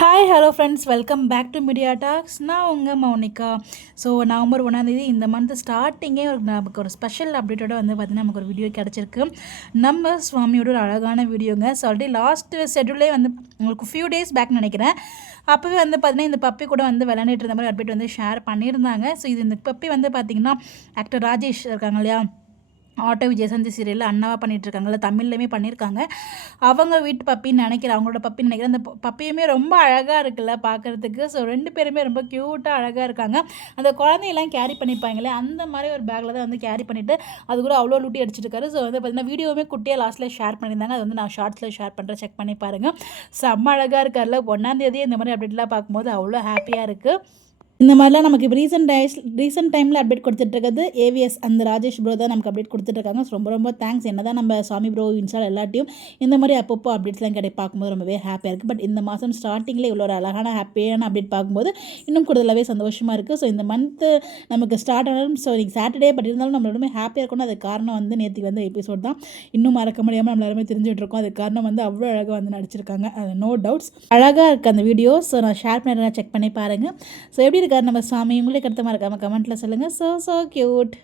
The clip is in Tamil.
Hi hello friends, welcome back to Media Talks. நான் உங்கள் மௌனிகா. ஸோ நவம்பர் 1 இந்த மந்த் ஸ்டார்டிங்கே நமக்கு ஒரு ஸ்பெஷல் அப்டேட்டோட பார்த்திங்கன்னா நமக்கு ஒரு வீடியோ கிடச்சிருக்கு. நம்ம சுவாமியோட ஒரு அழகான வீடியோங்க. ஸோ ஆல்ரெடி லாஸ்ட் ஷெட்யூலே உங்களுக்கு ஃபியூ டேஸ் பேக் நினைக்கிறேன். அப்போவே பார்த்திங்கன்னா இந்த பப்பி கூட விளையாண்டுட்டு இருந்த மாதிரி அப்டேட் ஷேர் பண்ணியிருந்தாங்க. ஸோ இந்த பப்பி பார்த்திங்கன்னா ஆக்டர் ராஜேஷ் இருக்காங்க இல்லையா, ஆட்டோ விஜயசந்தி சீரியலில் அண்ணாவாக பண்ணிகிட்ருக்காங்கல்ல, தமிழ்லையுமே பண்ணியிருக்காங்க. அவங்க வீட்டு பப்பின்னு நினைக்கிறேன், அவங்களோட பப்பின்னு நினைக்கிறேன். அந்த பப்பியுமே ரொம்ப அழகாக இருக்குல்ல பார்க்குறதுக்கு. ஸோ 2 பேருமே ரொம்ப க்யூட்டாக அழகாக இருக்காங்க. அந்த குழந்தையெல்லாம் கேரி பண்ணிப்பாங்களே அந்த மாதிரி ஒரு பேக்கில் தான் கேரி பண்ணிவிட்டு அது கூட அவ்வளோ லூட்டி அடிச்சிருக்காரு. ஸோ பார்த்திங்கன்னா வீடியோவுமே குட்டியாக லாஸ்ட்டில் ஷேர் பண்ணியிருந்தாங்க. அது நான் ஷார்ட்ஸில் ஷேர் பண்ணுறேன், செக் பண்ணி பாருங்கள். செம்ம அழகாக இருக்கார்ல. 1ஆம் தேதியே இந்த மாதிரி அப்டேட்லாம் பார்க்கும்போது அவ்வளோ ஹாப்பியாக இருக்குது. இந்த மாதிரிலாம் நமக்கு இப்போ ரீசெண்ட் டைமில் அப்டேட் கொடுத்துட்ருக்கிறது ஏவிஎஸ் அந்த ராஜேஷ் ப்ரோ தான் நமக்கு அப்டேட் கொடுத்துட்ருக்காங்க. ஸோ ரொம்ப ரொம்ப தேங்க்ஸ். என்ன தான் நம்ம சாமி ப்ரோ இன்ஸ்டால் எல்லாத்தையும் இந்த மாதிரி அப்பப்போ அப்டேட்ஸ்லாம் பார்க்கும்போது ரொம்பவே ஹாப்பியாக இருக்குது. பட் இந்த மாதம் ஸ்டார்டிங்கில் இவ்வளோ ஒரு அழகான ஹாப்பியான அப்டேட் பார்க்கும்போது இன்னும் கூடுதலாகவே சந்தோஷமாக இருக்குது. ஸோ இந்த மந்த்து நமக்கு ஸ்டார்ட் ஆனாலும் ஸோ இன்றைக்கி சாட்டர்டே, பட் இருந்தாலும் நம்மளோட ஹாப்பியாக இருக்கணும். அதுக்கு காரணம் நேற்றுக்கு எபிசோட் தான் இன்னும் மறக்க முடியாமல் நம்ம எல்லாருமே தெரிஞ்சுட்டு இருக்கோம். அதுக்கு காரணம் அவ்வளோ அழகாக நடிச்சிருக்காங்க, அது நோ டவுட்ஸ். அழகாக இருக்குது அந்த வீடியோ. ஸோ நான் ஷேர் பண்ணிடுறேன், செக் பண்ணி பாருங்கள். ஸோ எப்படி இருக்கார் நம்ம சாமி, உங்களுக்கு அடுத்த மாதிரி இருக்காமல் கமெண்ட்டில் சொல்லுங்கள். So cute.